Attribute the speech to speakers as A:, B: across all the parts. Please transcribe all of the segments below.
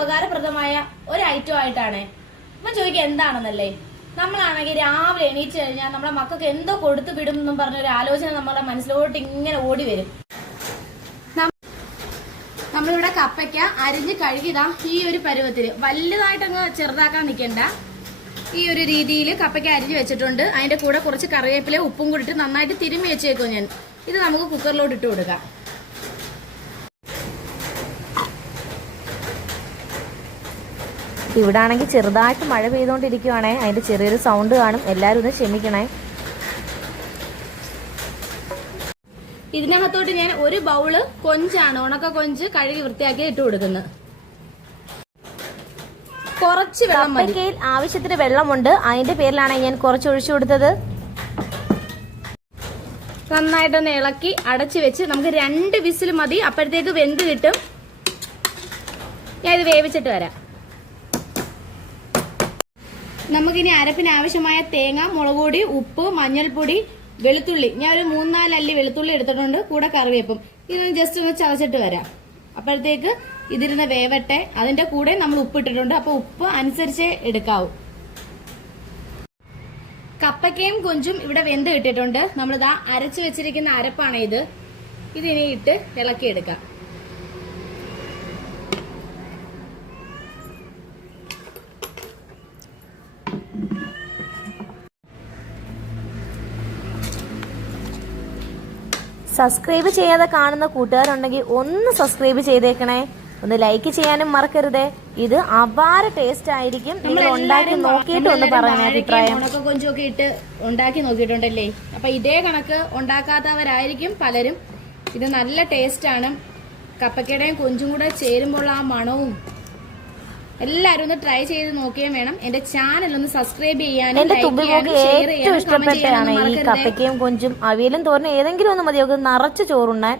A: ഉപകാരപ്രദമായ ഒരു ഐറ്റം ആയിട്ടാണ്. അപ്പൊ ചോദിക്കുക എന്താണെന്നല്ലേ? നമ്മളാണെങ്കിൽ രാവിലെ എണീറ്റ് കഴിഞ്ഞാൽ നമ്മളെ മക്കൾക്ക് എന്തോ കൊടുത്തു വിടും എന്നും പറഞ്ഞൊരു ആലോചന നമ്മളെ മനസ്സിലോട്ട് ഇങ്ങനെ ഓടി വരും. നമ്മളിവിടെ കപ്പയ്ക്ക അരിഞ്ഞ് കഴുകിതാ ഈ ഒരു പരുവത്തിൽ വലുതായിട്ടങ്ങ് ചെറുതാക്കാൻ നിൽക്കണ്ട ഈ ഒരു രീതിയിൽ കപ്പയ്ക്ക അരിഞ്ഞ് വെച്ചിട്ടുണ്ട്. അതിന്റെ കൂടെ കുറച്ച് കറിവേപ്പില ഉപ്പും കൂടിയിട്ട് നന്നായിട്ട് തിരുമ്മി വെച്ചേക്കും ഞാൻ. ഇത് നമുക്ക് കുക്കറിലോട്ട് ഇട്ട് കൊടുക്കാം.
B: ഇവിടെ ആണെങ്കിൽ ചെറുതായിട്ട് മഴ പെയ്തുകൊണ്ടിരിക്കുവാണേ. അതിന്റെ ചെറിയൊരു സൗണ്ട് കാണും. എല്ലാവരും ഒന്ന് ക്ഷമിക്കണേ.
A: ഇതിനകത്തോട്ട് ഞാൻ ഒരു ബൗൾ കൊഞ്ചാണ് ഉണക്ക കൊഞ്ച് കഴുകി വൃത്തിയാക്കി ഇട്ട് കൊടുക്കുന്നത്. കുറച്ച് വെള്ളം
B: കപ്പയ്ക്കയിൽ ആവശ്യത്തിന് വെള്ളമുണ്ട്. അതിന്റെ പേരിലാണ് ഞാൻ കുറച്ച് ഒഴിച്ചു കൊടുത്തത്.
A: നന്നായിട്ടൊന്ന് ഇളക്കി അടച്ചു വെച്ച് നമുക്ക് രണ്ട് വിസിൽ മതി. അപ്പോഴത്തേക്ക് വെന്ത് കിട്ടും. ഞാൻ ഇത് വേവിച്ചിട്ട് വരാം. നമുക്കിനി അരപ്പിന് ആവശ്യമായ തേങ്ങ മുളക് പൊടി ഉപ്പ് മഞ്ഞൾപ്പൊടി വെളുത്തുള്ളി. ഞാൻ ഒരു മൂന്നാൽ അല്ലി വെളുത്തുള്ളി എടുത്തിട്ടുണ്ട്. കൂടെ കറിവേപ്പും. ഇതൊന്ന് ജസ്റ്റ് ഒന്ന് ചതച്ചിട്ട് വരാം. അപ്പോഴത്തേക്ക് ഇതിരുന്ന് വേവട്ടെ. അതിന്റെ കൂടെ നമ്മൾ ഉപ്പ് ഇട്ടിട്ടുണ്ട്. അപ്പൊ ഉപ്പ് അനുസരിച്ച് എടുക്കാവൂ. കപ്പയ്ക്കയും കൊഞ്ചും ഇവിടെ വെന്ത് കിട്ടിയിട്ടുണ്ട്. നമ്മളിതാ അരച്ചു വെച്ചിരിക്കുന്ന അരപ്പാണ് ഇത്. ഇതിനെ ഇട്ട് ഇളക്കിയെടുക്കാം.
B: സബ്സ്ക്രൈബ് ചെയ്യാതെ കാണുന്ന കൂട്ടുകാരുണ്ടെങ്കിൽ ഒന്ന് സബ്സ്ക്രൈബ് ചെയ്തേക്കണേ. ഒന്ന് ലൈക്ക് ചെയ്യാനും മറക്കരുതേ. ഇത് അപാര ടേസ്റ്റ് ആയിരിക്കും. നിങ്ങൾ ഉണ്ടാക്കി നോക്കിയിട്ട് ഒന്ന് പറയണേ അഭിപ്രായം.
A: കൊഞ്ചൊക്കെ കൊഞ്ചും ഇട്ട് ഉണ്ടാക്കി നോക്കിയിട്ടുണ്ടല്ലേ? അപ്പൊ ഇതേ കണക്ക് ഉണ്ടാക്കാത്തവരായിരിക്കും പലരും. ഇത് നല്ല ടേസ്റ്റ് ആണ്. കപ്പക്കടയും കൊഞ്ചും കൂടെ ചേരുമ്പോൾ ആ മണവും എല്ലാരും ഒന്ന് ട്രൈ ചെയ്ത് നോക്കുകയും വേണം. എന്റെ ചാനൽ ഒന്ന് സബ്സ്ക്രൈബ് ചെയ്യാനും
B: എന്റെ ഏറ്റവും ഇഷ്ടപ്പെട്ടതാണ് ഈ. കപ്പയ്ക്കയും കൊഞ്ചും അവിയലും തോരനും ഏതെങ്കിലും ഒന്ന് മതി. നമുക്ക് നിറച്ച് ചോറുണ്ണാൻ.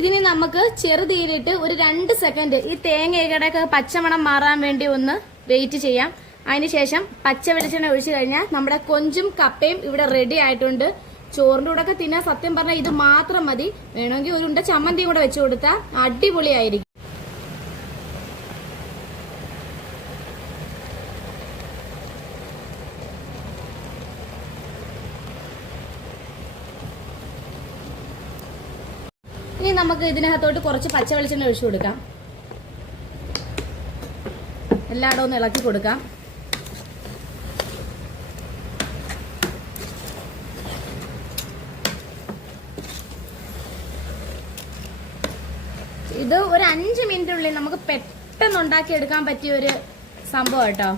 A: ഇതിനി നമുക്ക് ചെറുതീരിട്ട് ഒരു രണ്ട് സെക്കൻഡ് ഈ തേങ്ങയുടെ പച്ചമണം മാറാൻ വേണ്ടി ഒന്ന് വെയിറ്റ് ചെയ്യാം. അതിനുശേഷം പച്ച വെളിച്ചെണ്ണ ഒഴിച്ചു കഴിഞ്ഞാൽ നമ്മുടെ കൊഞ്ചും കപ്പയും ഇവിടെ റെഡി ആയിട്ടുണ്ട്. ചോറിന്റെ കൂടെ ഒക്കെ തിന്നാൻ സത്യം പറഞ്ഞാൽ ഇത് മാത്രം മതി. വേണമെങ്കിൽ ഒരു ഉണ്ട ചമ്മന്തി കൂടെ വെച്ചു കൊടുത്താൽ അടിപൊളിയായിരിക്കും. ഇനി നമുക്ക് ഇതിനകത്തോട്ട് കുറച്ച് പച്ച വെളിച്ചെണ്ണ ഒഴിച്ചു കൊടുക്കാം. എല്ലായിടവും ഒന്ന് ഇളക്കി കൊടുക്കാം. ഇത് ഒരു അഞ്ച് മിനിറ്റിനുള്ളിൽ നമുക്ക് പെട്ടെന്ന് ഉണ്ടാക്കി എടുക്കാൻ പറ്റിയ ഒരു സംഭവം കേട്ടോ.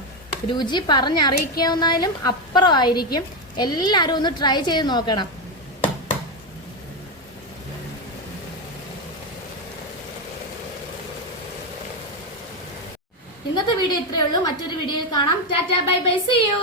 A: രുചി പറഞ്ഞറിയിക്കാവുന്നതിലും അപ്പുറമായിരിക്കും എല്ലാവരും ഒന്ന് ട്രൈ ചെയ്ത് നോക്കണം. ഇന്നത്തെ വീഡിയോ ഇത്രയേ ഉള്ളൂ. മറ്റൊരു വീഡിയോയിൽ കാണാം. Tata bye bye. See you